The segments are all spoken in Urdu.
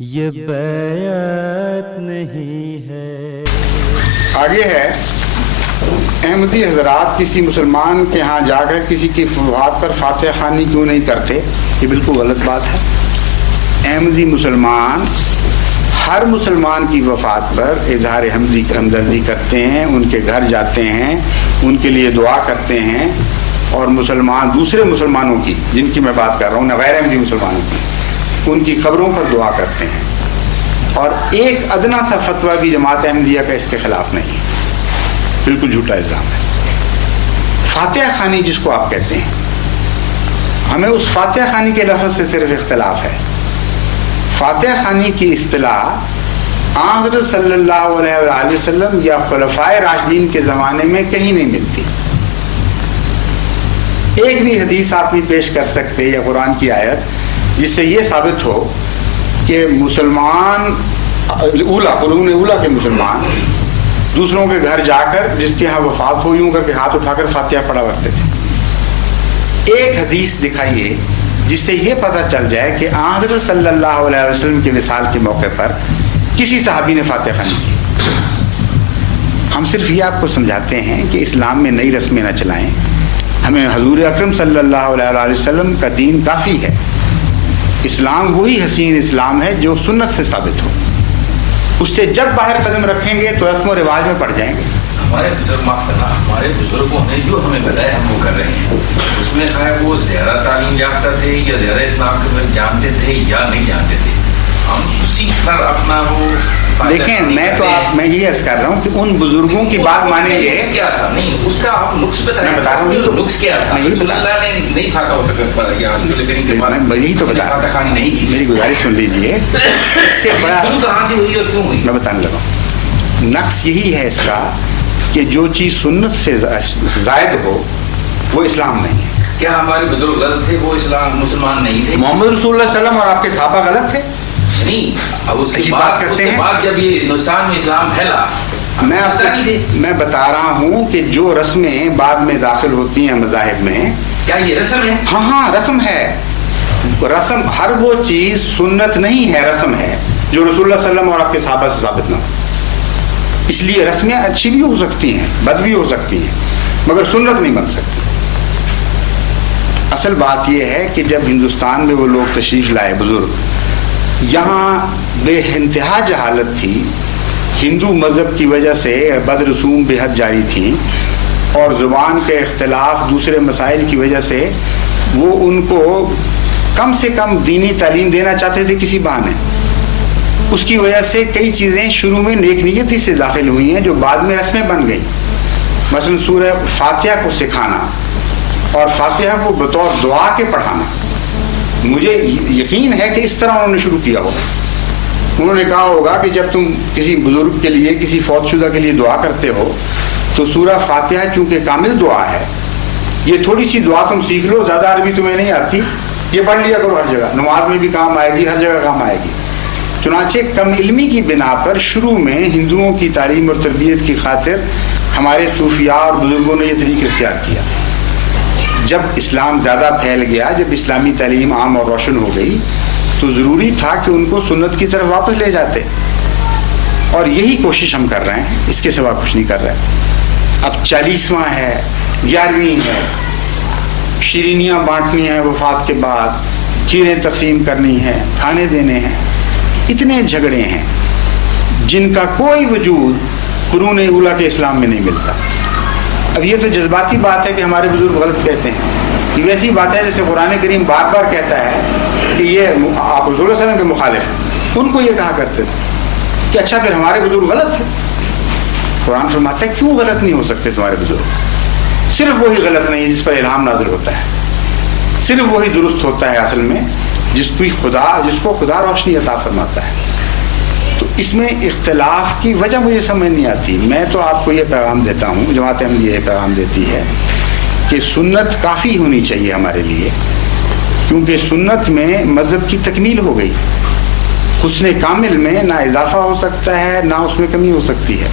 یہ بیعت نہیں ہے. آگے ہے احمدی حضرات کسی مسلمان کے ہاں جا کر کسی کی وفات پر فاتحہ خوانی کیوں نہیں کرتے؟ یہ بالکل غلط بات ہے. احمدی مسلمان ہر مسلمان کی وفات پر اظہار ہمدردی کرتے ہیں، ان کے گھر جاتے ہیں، ان کے لیے دعا کرتے ہیں، اور مسلمان دوسرے مسلمانوں کی، جن کی میں بات کر رہا ہوں، غیر احمدی مسلمانوں کی، ان کی قبروں پر دعا کرتے ہیں. اور ایک ادنا سا فتویٰ بھی جماعت احمدیہ کا اس کے خلاف نہیں ہے. بالکل جھوٹا الزام ہے. فاتحہ خوانی جس کو آپ کہتے ہیں، ہمیں اس فاتحہ خوانی کے لفظ سے صرف اختلاف ہے. فاتحہ خوانی کی اصطلاح حضرت صلی اللہ علیہ وآلہ وسلم یا خلفائے راشدین کے زمانے میں کہیں نہیں ملتی. ایک بھی حدیث آپ نہیں پیش کر سکتے یا قرآن کی آیت جس سے یہ ثابت ہو کہ مسلمان قرون اولا کے مسلمان دوسروں کے گھر جا کر جس کے ہاں وفات ہو یوں کر کے ہاتھ اٹھا کر فاتحہ پڑھا کرتے تھے. ایک حدیث دکھائیے جس سے یہ پتہ چل جائے کہ حضرت صلی اللہ علیہ وسلم کے وصال کے موقع پر کسی صحابی نے فاتحہ خوانی کی. ہم صرف یہ آپ کو سمجھاتے ہیں کہ اسلام میں نئی رسمیں نہ چلائیں. ہمیں حضور اکرم صلی اللہ علیہ وسلم کا دین کافی ہے. اسلام وہی حسین اسلام ہے جو سنت سے ثابت ہو. اس سے جب باہر قدم رکھیں گے تو رسم و رواج میں پڑ جائیں گے. ہمارے بزرگوں نے جو ہمیں بتایا ہم وہ کر رہے ہیں. اس میں ہے وہ زیادہ تعلیم یافتہ تھے یا زیادہ اسلام کے بارے جانتے تھے یا نہیں جانتے تھے، ہم اسی پر اپنا وہ دیکھیں. میں یہی عرض کر رہا ہوں کہ ان بزرگوں کی بات مانیں گے. کیا تھا نہیں اس کا آپ نقص میں بتا رہا ہوں. نقص کیا تھا؟ اللہ نے نہیں تھا ہو سکتا. یہی تو بتا رہا ہوں. نہیں کی. میری گزارش سن لیجیے. اس سے بڑا کہاں سے ہوئی اور کیوں ہوئی میں بتانے لگا. نقص یہی ہے اس کا کہ جو چیز سنت سے زائد ہو وہ اسلام نہیں ہے. کیا ہمارے بزرگ غلط تھے؟ وہ اسلام مسلمان نہیں تھے. محمد رسول اللہ علیہ وسلم اور آپ کے صحابہ غلط تھے؟ نہیں. اب اس کی بات کرتے ہیں. بعد جب یہ ہندوستان میں اسلام پھیلا میں بتا رہا ہوں کہ جو رسمیں بعد میں داخل ہوتی ہیں مذاہب میں، کیا یہ رسم ہے؟ ہاں رسم ہے. رسم ہر وہ چیز سنت نہیں ہے، رسم ہے جو رسول اللہ صلی اللہ علیہ وسلم اور آپ کے صحابہ سے ثابت نہ ہو. اس لیے رسمیں اچھی بھی ہو سکتی ہیں، بد بھی ہو سکتی ہیں، مگر سنت نہیں بن سکتی. اصل بات یہ ہے کہ جب ہندوستان میں وہ لوگ تشریف لائے بزرگ، یہاں بے انتہا جہالت تھی. ہندو مذہب کی وجہ سے بد رسوم بے حد جاری تھی، اور زبان کے اختلاف دوسرے مسائل کی وجہ سے وہ ان کو کم سے کم دینی تعلیم دینا چاہتے تھے کسی بہانے. اس کی وجہ سے کئی چیزیں شروع میں نیک نیتی سے داخل ہوئی ہیں جو بعد میں رسمیں بن گئیں. مثلا سورہ فاتحہ کو سکھانا اور فاتحہ کو بطور دعا کے پڑھانا. مجھے یقین ہے کہ اس طرح انہوں نے شروع کیا ہوگا. انہوں نے کہا ہوگا کہ جب تم کسی بزرگ کے لیے، کسی فوت شدہ کے لیے دعا کرتے ہو تو سورہ فاتحہ چونکہ کامل دعا ہے، یہ تھوڑی سی دعا تم سیکھ لو، زیادہ عربی تمہیں نہیں آتی، یہ پڑھ لیا کرو، ہر جگہ نماز میں بھی کام آئے گی، ہر جگہ کام آئے گی. چنانچہ کم علمی کی بنا پر شروع میں ہندوؤں کی تعلیم اور تربیت کی خاطر ہمارے صوفیاء اور بزرگوں نے یہ طریقہ اختیار کیا. جب اسلام زیادہ پھیل گیا، جب اسلامی تعلیم عام اور روشن ہو گئی، تو ضروری تھا کہ ان کو سنت کی طرف واپس لے جاتے. اور یہی کوشش ہم کر رہے ہیں، اس کے سوا کچھ نہیں کر رہے. اب 40واں ہے، 11ویں ہے، شیرینیاں بانٹنی ہیں وفات کے بعد، کھیریں تقسیم کرنی ہیں، کھانے دینے ہیں. اتنے جھگڑے ہیں جن کا کوئی وجود قرون اولا کے اسلام میں نہیں ملتا. اب یہ تو جذباتی بات ہے کہ ہمارے بزرگ غلط کہتے ہیں. یہ ویسی بات ہے جیسے قرآن کریم بار بار کہتا ہے کہ یہ آپ رسول اللہ علیہ وسلم کے مخالف ہیں. ان کو یہ کہا کرتے تھے کہ اچھا پھر ہمارے بزرگ غلط تھے. قرآن فرماتا ہے کیوں غلط نہیں ہو سکتے تمہارے بزرگ؟ صرف وہی غلط نہیں ہے جس پر الہام نازل ہوتا ہے، صرف وہی درست ہوتا ہے اصل میں جس کو خدا روشنی عطا فرماتا ہے. تو اس میں اختلاف کی وجہ مجھے سمجھ نہیں آتی. میں تو آپ کو یہ پیغام دیتا ہوں، جماعت احمدیہ یہ پیغام دیتی ہے کہ سنت کافی ہونی چاہیے ہمارے لیے، کیونکہ سنت میں مذہب کی تکمیل ہو گئی. حسن کامل میں نہ اضافہ ہو سکتا ہے نہ اس میں کمی ہو سکتی ہے.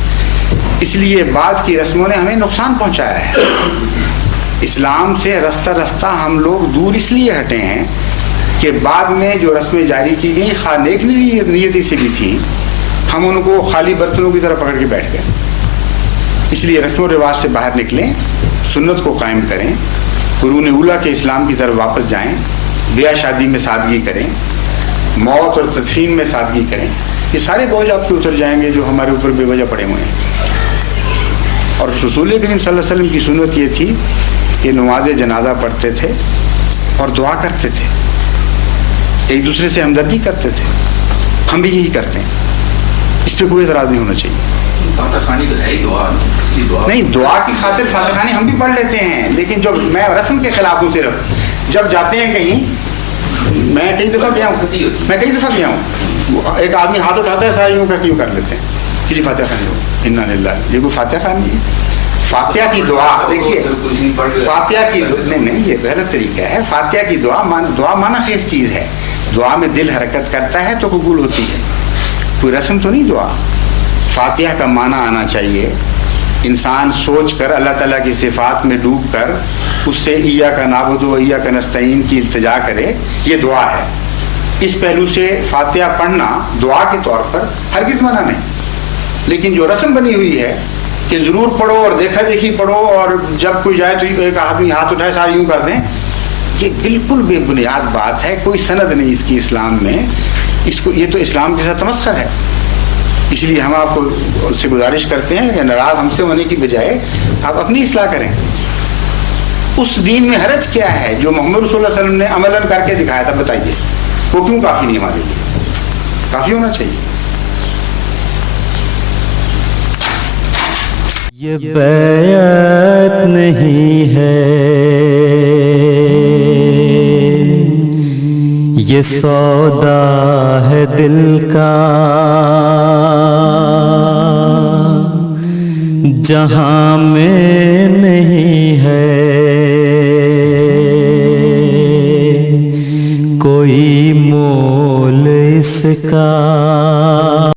اس لیے بعد کی رسموں نے ہمیں نقصان پہنچایا ہے. اسلام سے رفتہ رفتہ ہم لوگ دور اس لیے ہٹے ہیں کہ بعد میں جو رسمیں جاری کی گئیں خواہ نیک نیتی سے بھی تھی، ہم ان کو خالی برتنوں کی طرح پکڑ کے بیٹھ گئے. اس لیے رسم و رواج سے باہر نکلیں، سنت کو قائم کریں، قرون اولیٰ کے اسلام کی طرف واپس جائیں، بیاہ شادی میں سادگی کریں، موت اور تدفین میں سادگی کریں. یہ سارے بوجھ آپ کے اتر جائیں گے جو ہمارے اوپر بے وجہ پڑے ہوئے ہیں. اور رسول کریم صلی اللہ علیہ وسلم کی سنت یہ تھی کہ نماز جنازہ پڑھتے تھے اور دعا کرتے تھے، ایک دوسرے سے ہمدردی کرتے تھے. ہم بھی یہی کرتے ہیں، اس پہ کوئی اعتراض نہیں ہونا چاہیے. فاتح خوانی تو ہے ہی دعا نہیں، دعا کی خاطر فاتح خوانی ہم بھی پڑھ لیتے ہیں، لیکن جو میں رسم کے خلاف ہوں. صرف جب جاتے ہیں کہیں، میں کئی دفعہ گیا ہوں، ایک آدمی ہاتھ اٹھاتا ہے، سارا یوں کر لیتے ہیں کہ جی فاتح خوانی ہو، انا للہ. یہ کوئی فاتح خوانی ہے؟ فاتحہ کی دعا دیکھیے، فاتحہ کی نہیں، یہ غلط طریقہ ہے. فاتحہ کی دعا معنی خیز چیز ہے. دعا میں دل حرکت کرتا ہے تو قبول ہوتی ہے، کوئی رسم تو نہیں. دعا فاتحہ کا معنی آنا چاہیے. انسان سوچ کر اللہ تعالیٰ کی صفات میں ڈوب کر اس سے ایاک نعبد و ایاک نستعین کی التجا کرے، یہ دعا ہے. اس پہلو سے فاتحہ پڑھنا دعا کے طور پر ہرگز منع نہیں. لیکن جو رسم بنی ہوئی ہے کہ ضرور پڑھو اور دیکھا دیکھی پڑھو، اور جب کوئی جائے تو ایک آدمی ہاتھ اٹھائے سارے یوں کر دیں، یہ بالکل بے بنیاد بات ہے. کوئی سند نہیں اس کی اسلام میں. یہ تو اسلام کے ساتھ تمسخر ہے. اس لیے ہم آپ کو سے گزارش کرتے ہیں کہ ناراض ہم سے ہونے کی بجائے آپ اپنی اصلاح کریں. اس دین میں حرج کیا ہے جو محمد رسول اللہ علیہ وسلم نے عملاً کر کے دکھایا تھا؟ بتائیے وہ کیوں کافی نہیں ہمارے لیے؟ کافی ہونا چاہیے. یہ بیعت نہیں ہے، یہ سودا ہے دل کا، جہاں میں نہیں ہے کوئی مول اس کا.